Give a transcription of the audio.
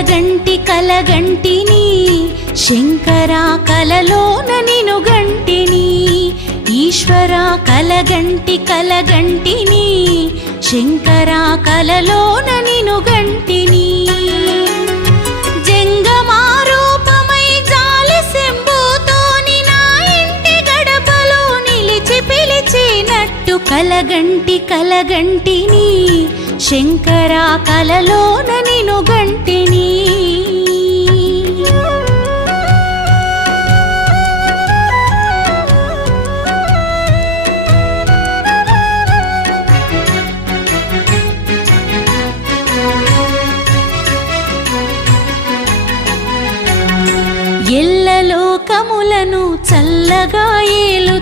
కలగంటిని శంకరా కలలోన నిను గంటిని ఈశ్వరా కలగంటిని శంకరా కలలోన నిను గంటిని జంగమారూపమై జాలి శంభుతోని నా ఇంటి గడపలో నిలిచి పిలిచినట్టు కలగంటిని శంకరా కలలోన నిను గంటిని